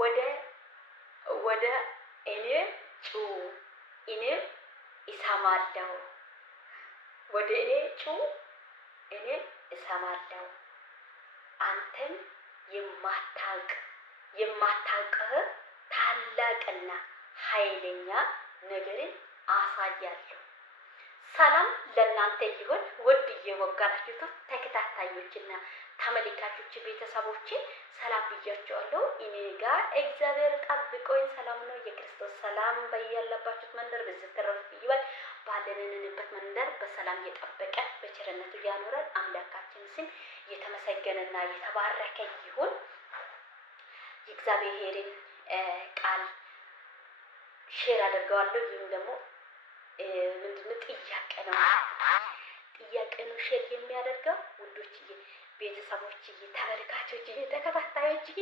ወደ ወደ እኔ ጩ እኔ እሰማለሁ። ወደ እኔ ጩ እኔ እሰማለሁ። አንተም የማታውቅህ ታላቅና ኃይለኛ ነገርን አሳያለሁ። ሰላም ለእናንተ ይሁን ውድ የወጋናችሁ ተከታታዮችና ተመልካቾች ቤተሰቦቼ ሰላም ብያችኋለሁ። እኔ ጋር እግዚአብሔር ጠብቆኝ ሰላም ነው። የክርስቶስ ሰላም በያለባችሁት መንደር ብዝትረፍ ይበል። ባለንንበት መንደር በሰላም የጠበቀ በቸርነቱ ያኖረን አምላካችን ስም የተመሰገነና የተባረከ ይሁን። የእግዚአብሔርን ቃል ሼር አድርገዋለሁ። ይህም ደግሞ ምንድነው ጥያቄ ነው ሼር የሚያደርገው ውዶችዬ፣ ቤተሰቦችዬ፣ ተመልካቾችዬ፣ ተከታታዮችዬ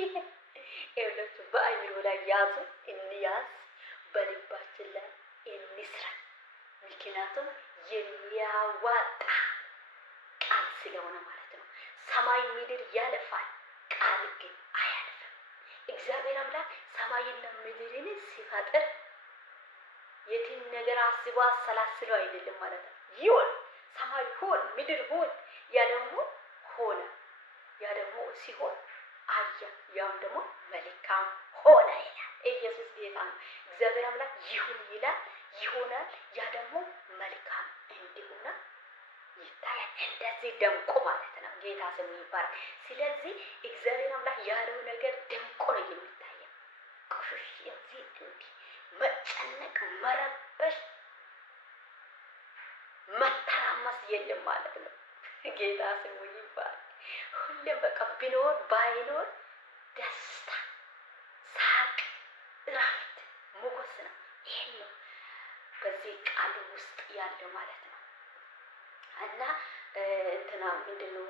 ይኸውላችሁ በአይምሮ ላይ ያዙ፣ እንያዝ፣ በልባችን ላይ እንስራ። ምክንያቱም የሚያዋጣ ቃል ስለሆነ ማለት ነው። ሰማይ ምድር ያልፋል፣ ቃል ግን አያልፍም። እግዚአብሔር አምላክ ሰማይና ምድርን ሲፈጥር የትን ነገር አስቦ አሰላስሎ አይደለም ማለት ነው። ይሁን ሰማይ ሁን ምድር ሁን፣ ያ ደግሞ ሆነ። ያ ደግሞ ሲሆን አያ፣ ያም ደግሞ መልካም ሆነ ይላል። ኢየሱስ ጌታ ነው። እግዚአብሔር አምላክ ይሁን ይላል፣ ይሆናል። ያ ደግሞ መልካም እንዲሆነ ይታያል። እንደዚህ ደምቆ ማለት ነው። ጌታ ስሙ ይባላል። ስለዚህ እግዚአብሔር አምላክ ያለው ነገር ደምቆ ነው የሚታየው። ቆሽሽ እዚህ እንዲህ መጨነቅ፣ መረበሽ፣ መተራመስ የለም ማለት ነው። ጌታ ስሙ ይባላል። ሁሌም በቃ ቢኖር ባይኖር ደስታ፣ ሳቅ፣ እረፍት፣ ሞገስ ነው። ይሄን ነው በዚህ ቃል ውስጥ ያለው ማለት ነው። እና እንትና ምንድነው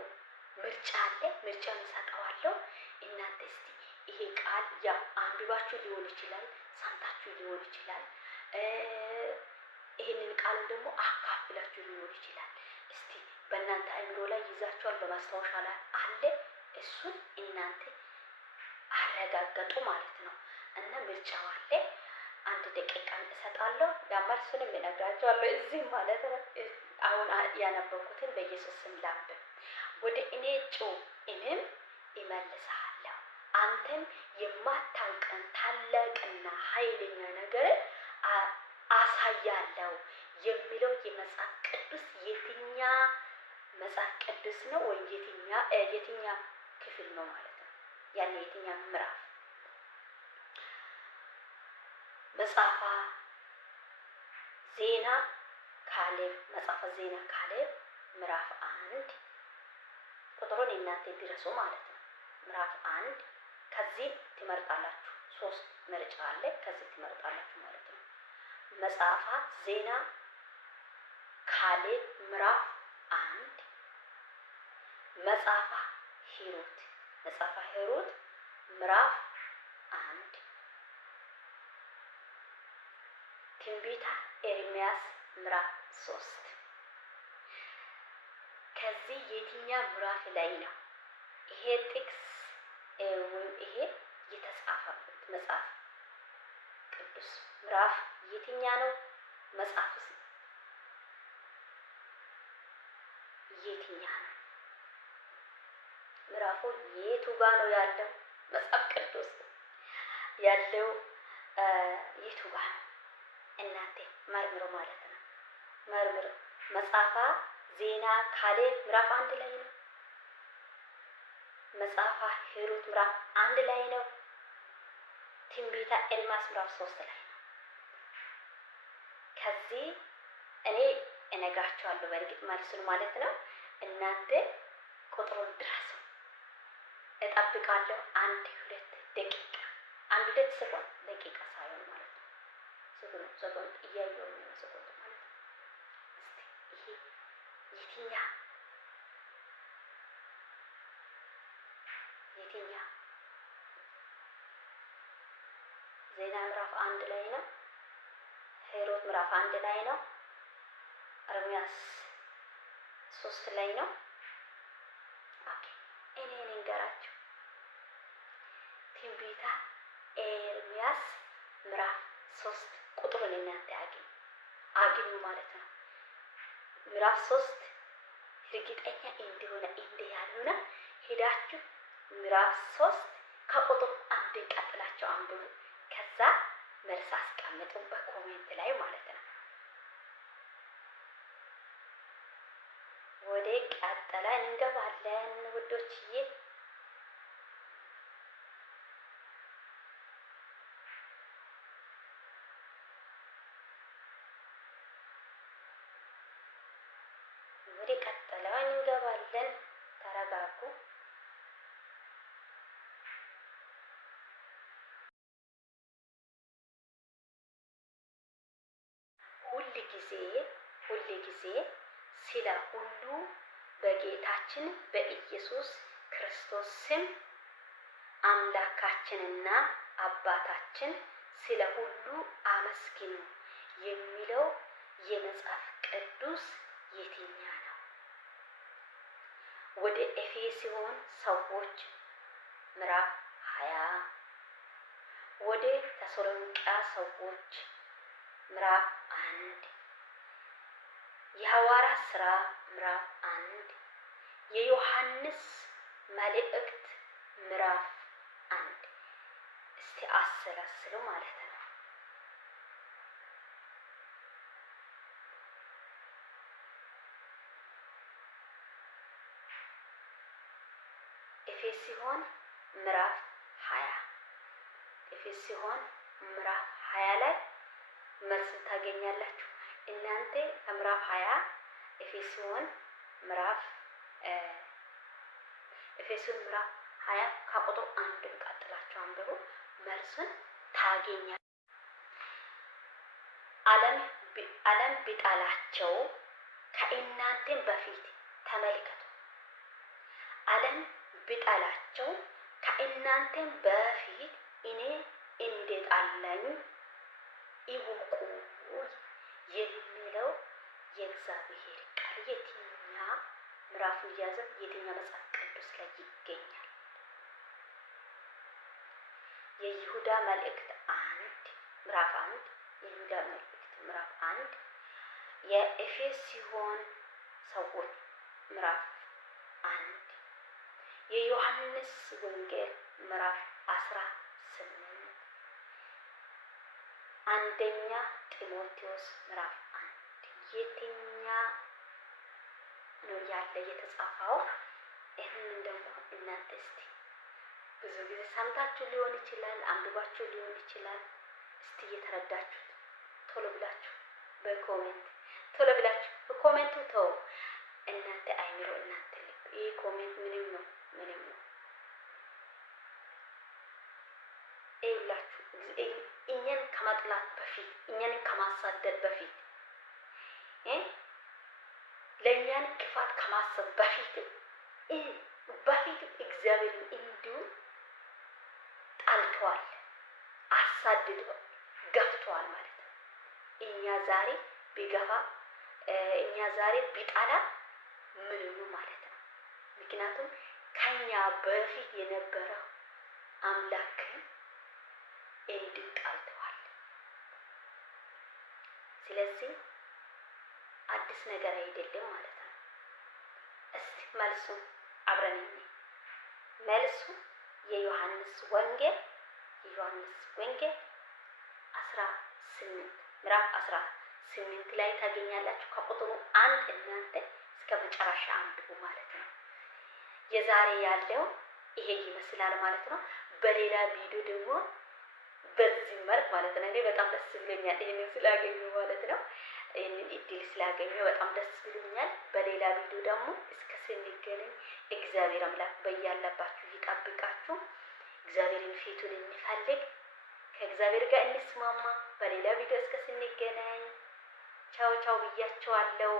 ምርጫ አለ። ምርጫውን እሰጠዋለሁ። እናንተ እስቲ ይሄ ቃል ያ አንብባችሁ ሊሆን ይችላል፣ ሰምታችሁ ሊሆን ይችላል፣ ይሄንን ቃል ደግሞ አካፍላችሁ ሊሆን ይችላል። እስቲ በእናንተ አይምሮ ላይ ይዛችኋል፣ በማስታወሻ ላይ አለ። እሱን እናንተ አረጋገጡ ማለት ነው። እና ምርጫው አለ። አንድ ደቂቃ እሰጣለሁ። ያማልሱንም እነግራችኋለሁ እዚህ ማለት ነው። አሁን ያነበብኩትን በኢየሱስ ስም ላንብብ። ወደ እኔ ጩ እኔም እመልስሃለሁ፣ አንተም የማታውቀን ታላቅና ኃይለኛ ነገርን አሳያለሁ የሚለው የመጽሐፍ ቅዱስ የትኛ መጽሐፍ ቅዱስ ነው ወይ የትኛ ክፍል ነው ማለት ነው? ያኔ የትኛ ምዕራፍ? መጽሐፈ ዜና ካሌብ ምዕራፍ 1 ቁጥሩን እናንተ ድረሱ ማለት ነው። ምዕራፍ 1 ከዚህ ትመርጣላችሁ። 3 ምርጫ አለ። ከዚህ ትመርጣላችሁ ማለት ነው። መጽሐፈ ዜና ካሌብ ምዕራፍ 1፣ መጽሐፈ ሂሩት ምዕራፍ 1፣ ትንቢተ ኤርምያስ ምዕራፍ 3። ከዚህ የትኛ ምዕራፍ ላይ ነው ይሄ ጥቅስ ወይም ይሄ የተጻፈበት መጽሐፍ ቅዱስ ምዕራፍ የትኛ ነው? መጽሐፍስ የትኛ ነው? ምዕራፉ የቱ ጋር ነው ያለው? መጽሐፍ ቅዱስ ያለው የቱ ጋር ነው? እናንተ መርምሩ ማለት ነው። መርምሩ። መጽሐፈ ዜና ካሌብ ምዕራፍ 1 ላይ ነው። መጽሐፈ ሂሩት ምዕራፍ 1 ላይ ነው። ትንቢተ ኤርምያስ ምዕራፍ 3 ላይ ነው። ከዚህ እኔ እነግራችኋለሁ በእርግጥ መልሱን ማለት ነው። እናንተ ቁጥሩን ድረሱ። እጠብቃለሁ። 1-2 ደቂቃ 1-2 ሰኮንድ ደቂቃ ሳይሆን ማለት ነው። ሰኮንድ እያየሁ ነው ሰኮንድ ማለት ነው። እስቲ ይሄ የትኛ ዜና ምዕራፍ 1 ላይ ነው። ሂሩት ምዕራፍ 1 ላይ ነው። ኤርምያስ 3 ላይ ነው። ኦኬ እኔ ልንገራችሁ። ትንቢተ ኢሳያስ ምዕራፍ 3 ቁጥሩን እናንተ አግኙ ማለት ነው። ምዕራፍ 3 እርግጠኛ እንደሆነ ያልሆነ ሄዳችሁ ምዕራፍ 3 ከቁጥር 1 ቀጥላችሁ አንብቡ። ከዛ መልስ አስቀምጡ በኮሜንት ላይ ማለት ነው። ወደ ቀጠለን እንገባለን ውዶችዬ። ወደ ቀጠለን እንገባለን። ተረጋጉ። ሁል ጊዜ ስለ ሁሉ በጌታችን በኢየሱስ ክርስቶስ ስም አምላካችንና አባታችን ስለ ሁሉ አመስግኑ የሚለው የመጽሐፍ ቅዱስ የትኛ ነው? ወደ ኤፌሶን ሰዎች ምዕራፍ 20፣ ወደ ተሰሎንቄ ሰዎች ምዕራፍ 1፣ የሐዋርያት ሥራ ምዕራፍ 1፣ የዮሐንስ መልእክት ምዕራፍ 1። እስቲ አሰላስሉ ማለት ነው። ኤፌሶን ምዕራፍ 20 ኤፌሶን ምዕራፍ 20 ላይ መልስ ታገኛላችሁ። እናንተ ከምዕራፍ 20 ኤፌሶን ምዕራፍ 20 ከቁጥር 1 ቀጥላችሁ አንብቡ። መልሱን ታገኛላችሁ። ዓለም ቢጠላቸው ከእናንተም በፊት ተመልከቱ። ዓለም ቢጠላቸው ከእናንተም በፊት እኔ እንደጠላኝ ይወቁ የሚለው የእግዚአብሔር ቃል የትኛ ምዕራፍ እያዘ የትኛ መጽሐፍ ቅዱስ ላይ ይገኛል? የይሁዳ መልእክት 1 ምዕራፍ 1፣ የይሁዳ መልእክት ምዕራፍ 1፣ የኤፌሶን ሰዎች ምዕራፍ 1፣ የዮሐንስ ወንጌል ምዕራፍ 18፣ አንደኛ ጢሞቴዎስ ምዕራፍ 1 የትኛ ነው ያለ የተጻፈው? ይህንን ደግሞ እናንተ እስቲ ብዙ ጊዜ ሰምታችሁ ሊሆን ይችላል፣ አንብባችሁ ሊሆን ይችላል። እስቲ እየተረዳችሁት ቶሎ ብላችሁ በኮሜንቱ ተው። እናንተ አይምሮ እናንተ ልብ ይህ ኮሜንት ምንም ነው ይላችሁ። እኛን ከመጥላት በፊት እኛን ከማሳደድ በፊት ለእኛን ክፋት ከማሰብ በፊት እግዚአብሔርን እንዲሁ ጣልተዋል፣ አሳድደዋል፣ ገፍተዋል ማለት ነው። እኛ ዛሬ ቢጠላ ምንኑ ማለት ነው። ምክንያቱም ከኛ በፊት የነበረው አምላክን እንዲሁ ጣልተዋል። ስለዚህ አዲስ ነገር አይደለም ማለት ነው። እስቲ መልሱ አብረን መልሱ የዮሐንስ ወንጌል 18 ምዕራፍ 18 ላይ ታገኛላችሁ። ከቁጥሩ 1 እናንተ እስከ መጨረሻ አንብቡ ማለት ነው። የዛሬ ያለው ይሄ ይመስላል ማለት ነው። በሌላ ቪዲዮ ደግሞ በዚህ መልክ ማለት ነው። እኔ በጣም ደስ ብሎኛል ይሄንን ስላገኘሁ ማለት ነው። ይሄንን እድል ስላገኘሁ በጣም ደስ ብሎኛል። በሌላ ቪዲዮ ደግሞ እስከ ስንገናኝ እግዚአብሔር አምላክ በያለባችሁ ይጠብቃችሁ። እግዚአብሔርን ፊቱን እንፈልግ፣ ከእግዚአብሔር ጋር እንስማማ። በሌላ ቪዲዮ እስከ ስንገናኝ ቻው ቻው ብያችኋለሁ።